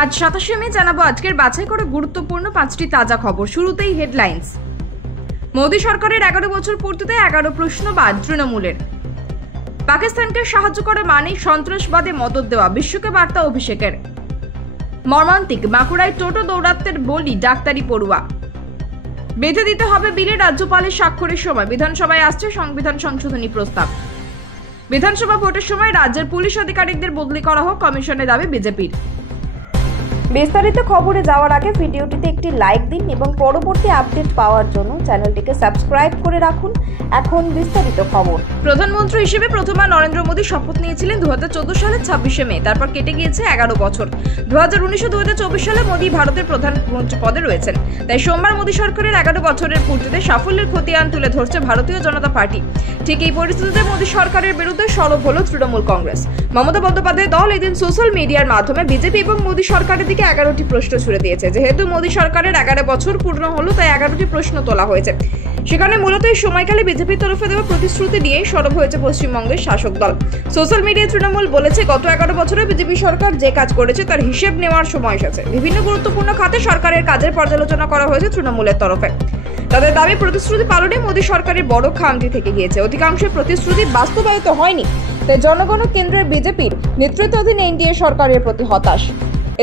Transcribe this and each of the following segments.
আজ 27শে মে জানাবো আজকের বাছাই করা গুরুত্বপূর্ণ 5টি তাজা খবর। শুরুতেই হেডলাইন্স। মোদী সরকারের 11 বছর পূর্তিতে 11 প্রশ্নবাদ তৃণমূলের। পাকিস্তানকে সাহায্য করে মানেই সন্ত্রাসবাদে মদদ দেওয়া, বিশ্বকে বার্তা অভিষেকের। মর্মান্তিক, বাঁকুড়ায় টোটো দৌরাত্মের বলি ডাক্তারি পড়ুয়া। বেঁধে দিতে হবে বিলে রাজ্যপালের স্বাক্ষরের সময়, বিধানসভায় আসছে সংবিধান সংশোধনী প্রস্তাব। বিধানসভা ভোটের সময় রাজ্যের পুলিশ আধিকারিকদের বদলি করা হোক, কমিশনের দাবি বিজেপির। বিস্তারিত খবরে যাওয়ার আগে ভিডিওটিতে একটি লাইক দিন এবং পরবর্তী আপডেট পাওয়ার জন্য চ্যানেলটিকে সাবস্ক্রাইব করে রাখুন। এখন বিস্তারিত খবর। প্রধানমন্ত্রী হিসেবে প্রথমবার নরেন্দ্র মোদী শপথ নিয়েছিলেন 2014 সালের 26শে মে। তারপর কেটে গিয়েছে 11 বছর। 2019 ও 2024 সালে মোদী ভারতের প্রধানমন্ত্রী পদে রয়েছেন। তাই সোমবার মোদী সরকারের 11 বছরের পূর্তিতে সাফল্যের খতিয়ান তুলে ধরছে ভারতীয় জনতা পার্টি। ঠিক এই পরিস্থিতিতে মোদী সরকারের বিরুদ্ধে সরব হলো তৃণমূল কংগ্রেস। মমতা বন্দ্যোপাধ্যায়ের দল এদিন সোশ্যাল মিডিয়ার মাধ্যমে বিজেপি এবং মোদী সরকারের দিকে 11টি প্রশ্ন ছুড়ে দিয়েছে। যেহেতু মোদী সরকারের 11 বছর পূর্ণ হলো, তাই 11টি প্রশ্ন তোলা হয়েছে। সেখানে মূলত এই সময়কালে বিজেপির তরফে দেওয়া প্রতিশ্রুতি নিয়ে সরব হয়েছে পশ্চিমবঙ্গের শাসক দল। সোশ্যাল মিডিয়ায় তৃণমূল বলেছে, গত 11 বছরে বিজেপি সরকার যে কাজ করেছে তার হিসেব নেওয়ার সময় এসেছে। বিভিন্ন গুরুত্বপূর্ণ খাতে সরকারের কাজের পর্যালোচনা করা হয়েছে তৃণমূলের তরফে। তাদের দাবি, প্রতিশ্রুতি পালনে মোদী সরকারের বড় খামতি থেকে গিয়েছে। অধিকাংশ প্রতিশ্রুতি বাস্তবায়িত হয়নি। তাই জনগণ কেন্দ্রের বিজেপির নেতৃত্বাধীন এনডিএ সরকারের প্রতি হতাশ।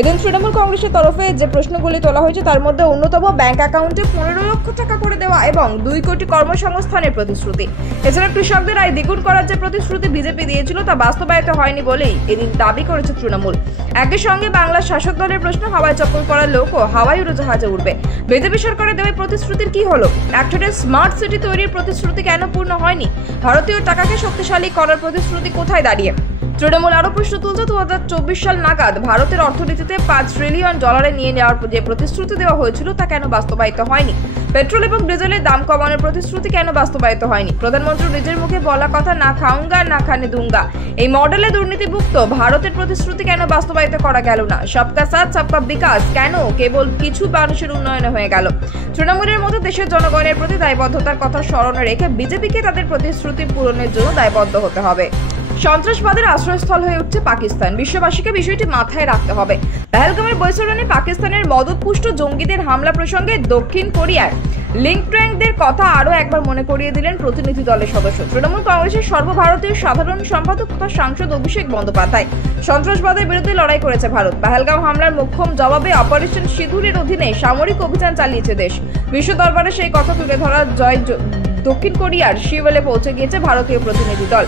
এদিন তৃণমূল কংগ্রেসের তরফে যে প্রশ্নগুলি তোলা হয়েছে তার মধ্যে অন্যতম ব্যাংক অ্যাকাউন্টে 15 লক্ষ টাকা করে দেওয়া এবং 2 কোটি কর্মসংস্থানের প্রতিশ্রুতি। এছাড়া কৃষকদের আয় দ্বিগুণ করার যে প্রতিশ্রুতি বিজেপি দিয়েছিল তা বাস্তবায়িত হয়নি বলেই এদিন দাবি করেছে তৃণমূল। একই সঙ্গে বাংলার শাসক দলের প্রশ্ন, হাওয়ায় চপ্পল করার লোকও হাওয়ায় উড়োজাহাজে উঠবে। বিজেপি সরকারের দেওয়া প্রতিশ্রুতির কি হলো? একটাতে স্মার্ট সিটি তৈরির প্রতিশ্রুতি কেন পূর্ণ হয়নি? ভারতীয় টাকাকে শক্তিশালী করার প্রতিশ্রুতি কোথায় দাঁড়িয়ে? তৃণমূল আরো প্রশ্ন তুলছে, 2024 সাল নাগাদ ভারতের অর্থনীতিতে $5 ট্রিলিয়ন নিয়ে নেওয়ার যে প্রতিশ্রুতি দেওয়া হয়েছিল তা কেন বাস্তবায়িত হয়নি? পেট্রোল এবং ডিজেলের দাম কমানোর প্রতিশ্রুতি কেন বাস্তবায়িত হয়নি? প্রধানমন্ত্রী নিজের মুখে বলা কথা, না খাউঙ্গা না খানে দুঙ্গা, এই মডেলে দুর্নীতিমুক্ত ভারতের প্রতিশ্রুতি কেন বাস্তবায়িত করা গেল না? সবকা সাথ সবকা বিকাশ কেন কেবল কিছু মানুষের উন্নয়নে হয়ে গেল? তৃণমূলের মতো দেশের জনগণের প্রতি দায়বদ্ধতার কথা স্মরণে রেখে বিজেপিকে তাদের প্রতিশ্রুতি পূরণের জন্য দায়বদ্ধ হতে হবে। সন্ত্রাসবাদের আশ্রয়স্থল হয়ে উঠছে পাকিস্তান। বিশ্ববাসীকে বিষয়টি মাথায় রাখতে হবে। পেহেলগামের বৈষম্যে পাকিস্তানের মদতপুষ্ট জঙ্গিদের হামলা প্রসঙ্গে দক্ষিণ কোরিয়ার লিংট্র্যাংদের কথা আরও একবার মনে করিয়ে দিলেন প্রতিনিধি দলের সদস্য, তৃণমূল কংগ্রেসের সর্বভারতীয় সাধারণ সম্পাদক তথা সাংসদ অভিষেক বন্দ্যোপাধ্যায়। সন্ত্রাসবাদের বিরুদ্ধে লড়াই করেছে ভারত। পেহেলগাম হামলার মোক্ষম জবাবে অপারেশন সিঁদুরের অধীনে সামরিক অভিযান চালিয়েছে দেশ। বিশ্ব দরবারে সেই কথা তুলে ধরা জয় দক্ষিণ কোরিয়ার সিওলে পৌঁছে গিয়েছে ভারতীয় প্রতিনিধি দল।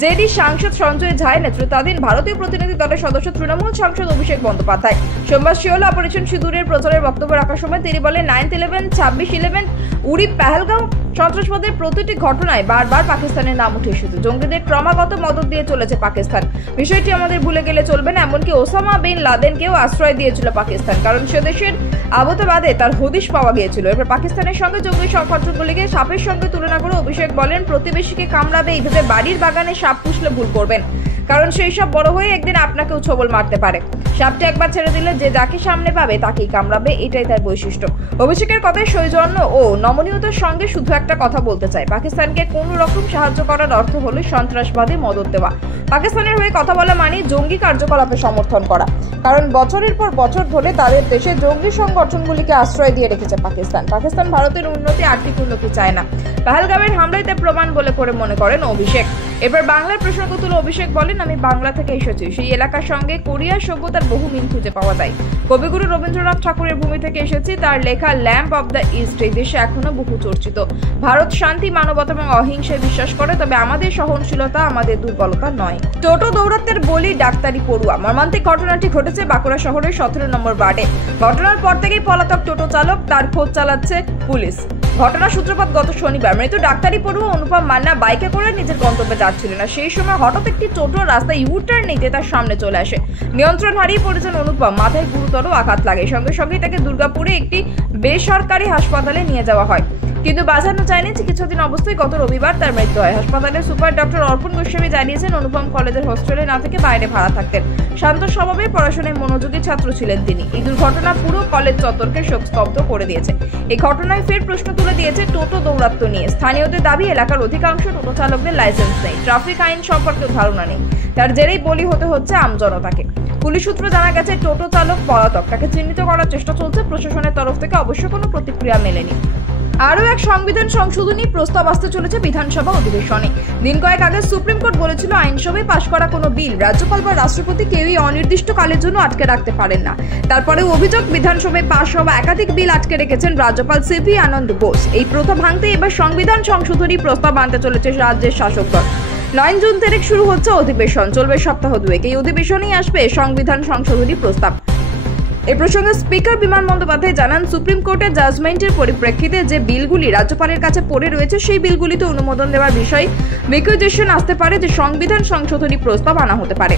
জেডি সাংসদ সঞ্জয় ঝায় নেতৃত্বাধীন ভারতীয় প্রতিনিধি দলের সদস্য তৃণমূল সাংসদ অভিষেক বন্দ্যোপাধ্যায় সোমবার সিওলে অপারেশন সিঁদুরের প্রচারের বক্তব্য রাখার সময় তিনি বলেন, 9/11, 26/11, উরি, পেহেলগাঁও সন্ত্রাসবাদের প্রতিটি ঘটনায় বারবার পাকিস্তানের নাম উঠে এসেছে। জঙ্গিদের ক্রমাগত মদত দিয়ে চলেছে পাকিস্তান। বিষয়টি আমাদের ভুলে গেলে চলবে না। এমনকি ওসামা বিন লাদেনকেও আশ্রয় দিয়েছিল পাকিস্তান, কারণ সে দেশের আবতাবাদে তার হদিশ পাওয়া গিয়েছিল। এরপর পাকিস্তানের সঙ্গে জঙ্গি সংগঠনগুলিকে সাপের সঙ্গে তুলনা করে অভিষেক বলেন, প্রতিবেশীকে কামড়াবে এইভাবে বাড়ির বাগানে সাপ পুষলে ভুল করবেন, কারণ সেই সব বড় হয়ে একদিন আপনাকেও ছোবল মারতে পারে। সাপটা একবার ছেড়ে দিলে যে যাকে সামনে পাবে তাকেই কামড়াবে, এটাই তার বৈশিষ্ট্য। অভিষেকের কথায় সৌজন্য ও নমনীয়তার সঙ্গে শুধু একটা কথা বলতে চাই, পাকিস্তানকে কোনো রকম সাহায্য করার অর্থ হলো সন্ত্রাসবাদে মদত দেওয়া। পাকিস্তানের হয়ে কথা বলা মানে জঙ্গি কার্যকলাপে সমর্থন করা, কারণ বছরের পর বছর ধরে তাদের দেশে জঙ্গি সংগঠনগুলিকে আশ্রয় দিয়ে রেখেছে পাকিস্তান। পাকিস্তান ভারতের উন্নতি, আর্থিক উন্নতি চায় না। পেহেলগামের হামলায় তা প্রমাণ বলে করে মনে করেন অভিষেক। এবার বাংলার প্রসঙ্গ তুলে অভিষেক বলেন, আমি বাংলা থেকে এসেছি। সেই এলাকার সঙ্গে কোরিয়া সভ্যতার বহু মিল খুঁজে পাওয়া যায়। কবিগুরু রবীন্দ্রনাথ ঠাকুরের ভূমি থেকে এসেছি। তার লেখা ল্যাম্প অব দ্য ইস্ট এই দেশে এখনো বহু চর্চিত। ভারত শান্তি, মানবতা এবং অহিংসায় বিশ্বাস করে, তবে আমাদের সহনশীলতা আমাদের দুর্বলতা নয়। টোটো দৌরাত্মের বলি ডাক্তারি পড়ুয়া। মর্মান্তিক ঘটনাটি ঘটেছে বাঁকুড়া শহরের 17 নম্বর ওয়ার্ডে। ঘটনার পর থেকেই পলাতক টোটো চালক, তার খোঁজ চালাচ্ছে পুলিশ। ঘটনার সূত্রপাত গত শনিবার। মৃত ডাক্তারি পড়ুয়া অনুপম মান্না বাইকে করে নিজের গন্তব্যে যাচ্ছিলেন। সেই সময় হঠাৎ একটি টোটো রাস্তায় ইউটার্ন নিতে তার সামনে চলে আসে। নিয়ন্ত্রণ হারিয়ে পড়েছেন অনুপম। মাথায় গুরুতর আঘাত লাগে। সঙ্গে সঙ্গে তাকে দুর্গাপুরে একটি বেসরকারি হাসপাতালে নিয়ে যাওয়া হয়, কিন্তু বাঁচানো যায়নি। চিকিৎসাধীন অবস্থায় গত রবিবার তার মৃত্যু হয়। হাসপাতালের সুপার ডক্টর অর্পণ গোস্বামী জানিয়েছেন, অনুপম কলেজের হোস্টেলে না থেকে বাইরে ভাড়া থাকতেন। শান্ত স্বভাবে পড়াশোনায় মনোযোগী ছাত্র ছিলেন তিনি। এই দুর্ঘটনা পুরো কলেজ চত্বরকে শোকস্তব্ধ করে দিয়েছে। এই ঘটনায় ফের প্রশ্ন তুলে দিয়েছে টোটো দৌরাত্ম্য নিয়ে। স্থানীয়দের দাবি, এলাকার অধিকাংশ টোটো চালকদের লাইসেন্স নেই, ট্রাফিক আইন সম্পর্কে ধারণা নেই। তার জেরেই বলি হতে হচ্ছে আমজনতাকে। পুলিশ সূত্র জানা গেছে টোটো চালক পলাতক, তাকে চিহ্নিত করার চেষ্টা চলছে। প্রশাসনের তরফ থেকে অবশ্য কোনো প্রতিক্রিয়া মেলেনি। আরও এক সংবিধান সংশোধনী প্রস্তাব আসতে চলেছে বিধানসভা অধিবেশনে। দিন কয়েক আগে সুপ্রিম কোর্ট বলেছিল আইনসভায় পাশ করা কোনো বিল রাজ্যপাল বা রাষ্ট্রপতি কেউই অনির্দিষ্টকালের জন্য আটকে রাখতে পারেন না। তারপরে অভিযোগ, বিধানসভায় পাশ হওয়া একাধিক বিল আটকে রেখেছেন রাজ্যপাল সিভি আনন্দ বোস। এই প্রথা ভাঙতে এবার সংবিধান সংশোধনী প্রস্তাব আনতে চলেছে রাজ্যের শাসক দল। 9 জুন তারিখ শুরু হচ্ছে অধিবেশন, চলবে সপ্তাহ দুয়েক। এই অধিবেশনেই আসবে সংবিধান সংশোধনী প্রস্তাব। এ প্রসঙ্গে স্পিকার বিমান বন্দ্যোপাধ্যায় জানান, সুপ্রিম কোর্টের জাজমেন্টের পরিপ্রেক্ষিতে যে বিলগুলি রাজ্যপালের কাছে পড়ে রয়েছে সেই বিলগুলিতে অনুমোদন দেওয়ার বিষয়ে রিকুইজিশন আসতে পারে, যে সংবিধান সংশোধনী প্রস্তাব আনা হতে পারে।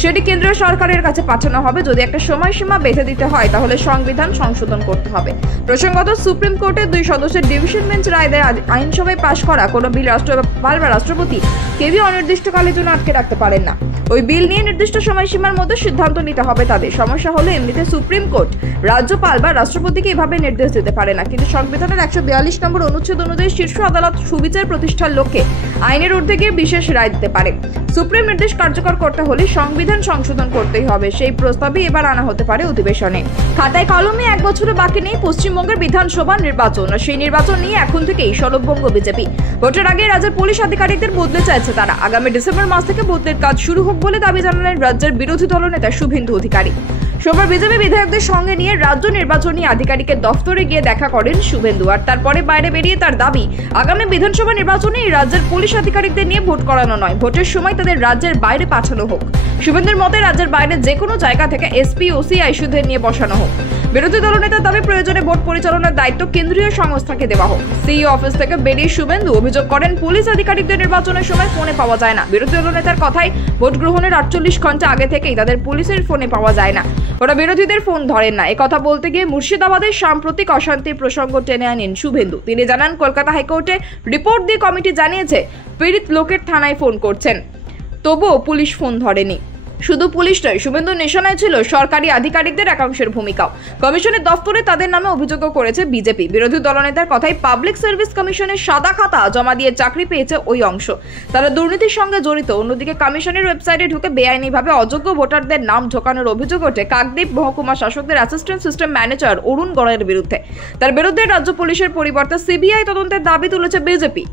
সেটি কেন্দ্রীয় সরকারের কাছে পাঠানো হবে। যদি একটা সময়সীমা বেঁধে দিতে হয় তাহলে সংবিধান সংশোধন করতে হবে। প্রসঙ্গত, সুপ্রিম কোর্টের 2 সদস্যের ডিভিশন বেঞ্চ রায় দেয় আইনসভায় পাশ করা কোনো বিল রাজ্যপাল বা রাষ্ট্রপতি কেউই অনির্দিষ্টকালের জন্য আটকে রাখতে পারেন না। ওই বিল নিয়ে নির্দিষ্ট সময়সীমার মধ্যে সিদ্ধান্ত নিতে হবে তাদের। সমস্যা হলো এমনিতে সুপ্রিম কোর্ট রাজ্যপাল বা রাষ্ট্রপতিকে এভাবে নির্দেশ দিতে পারে না, কিন্তু সংবিধানের 142 নম্বর অনুচ্ছেদ অনুযায়ী শীর্ষ আদালত সুবিচার প্রতিষ্ঠার লক্ষ্যে আইনের ঊর্ধ্বে গিয়ে বিশেষ রায় দিতে পারে। সুপ্রিম নির্দেশ কার্যকর করতে হলে সংবিধান সংশোধন করতেই হবে। সেই প্রস্তাবই এবার আনা হতে পারে অধিবেশনে। খাতায় কলমে 1 বছরও বাকি নেই পশ্চিমবঙ্গের বিধানসভা নির্বাচন, আর সেই নির্বাচন নিয়ে এখন থেকেই সরববঙ্গ বিজেপি। ভোটের আগে রাজ্যের পুলিশ আধিকারিকদের বদলে চাইছে তারা। আগামী ডিসেম্বর মাস থেকে বদলের কাজ শুরু হোক বলে দাবি জানালেন রাজ্যের বিরোধী দলনেতা শুভেন্দু অধিকারী। সোমবার বিজেপি বিধায়কদের সঙ্গে নিয়ে রাজ্য নির্বাচনী আধিকারিকের দফতরে গিয়ে দেখা করেন শুভেন্দু, আর তারপরে বাইরে বেরিয়ে তার দাবি, আগামী বিধানসভা নির্বাচনে রাজ্যের পুলিশ আধিকারিকদের নিয়ে ভোট করানো নয়, ভোটের সময় তাদের রাজ্যের বাইরে পাঠানো হোক। শুভেন্দুর মতে রাজ্যের বাইরে যে কোনো জায়গা থেকে এসপি ওসি আইসুদের নিয়ে বসানো হোক। বিরোধী দলনেতার দাবি, প্রয়োজনে ভোট পরিচালনার দায়িত্ব কেন্দ্রীয় সংস্থাকে দেওয়া হোক। সিইও অফিস থেকে বেরিয়ে শুভেন্দু অভিযোগ করেন, পুলিশ আধিকারিকদের নির্বাচনের সময় ফোনে পাওয়া যায় না। বিরোধী দলনেতার কথায় ভোট গ্রহণের 48 ঘন্টা আগে থেকেই তাদের পুলিশের ফোনে পাওয়া যায় না, ওরা বিরোধীদের ফোন ধরেন না। একথা বলতে গিয়ে মুর্শিদাবাদের সাম্প্রতিক অশান্তির প্রসঙ্গ টেনে আনেন শুভেন্দু। তিনি জানান, কলকাতা হাইকোর্টে রিপোর্ট দিয়ে কমিটি জানিয়েছে পীড়িত লোকের থানায় ফোন করছেন, তবুও পুলিশ ফোন ধরেনি। শুধু পুলিশ নয়, শুভেন্দুর নিশানায় ছিল সরকারি আধিকারিকদের একাংশের ভূমিকাও। কমিশনের দফতরে তাদের নামে অভিযোগও করেছে বিজেপি। বিরোধী দলনেতার কথায় পাবলিক সার্ভিস কমিশনের সাদা খাতা জমা দিয়ে চাকরি পেয়েছে ওই অংশ, তারা দুর্নীতির সঙ্গে জড়িত। অন্যদিকে কমিশনের ওয়েবসাইটে ঢুকে বেআইনিভাবে অযোগ্য ভোটারদের নাম ঢোকানোর অভিযোগ ওঠে কাকদ্বীপ মহকুমা শাসকদের অ্যাসিস্ট্যান্ট সিস্টেম ম্যানেজার অরুণ গড়ের বিরুদ্ধে। তার বিরুদ্ধে রাজ্য পুলিশের পরিবর্তে সিবিআই তদন্তের দাবি তুলেছে বিজেপি।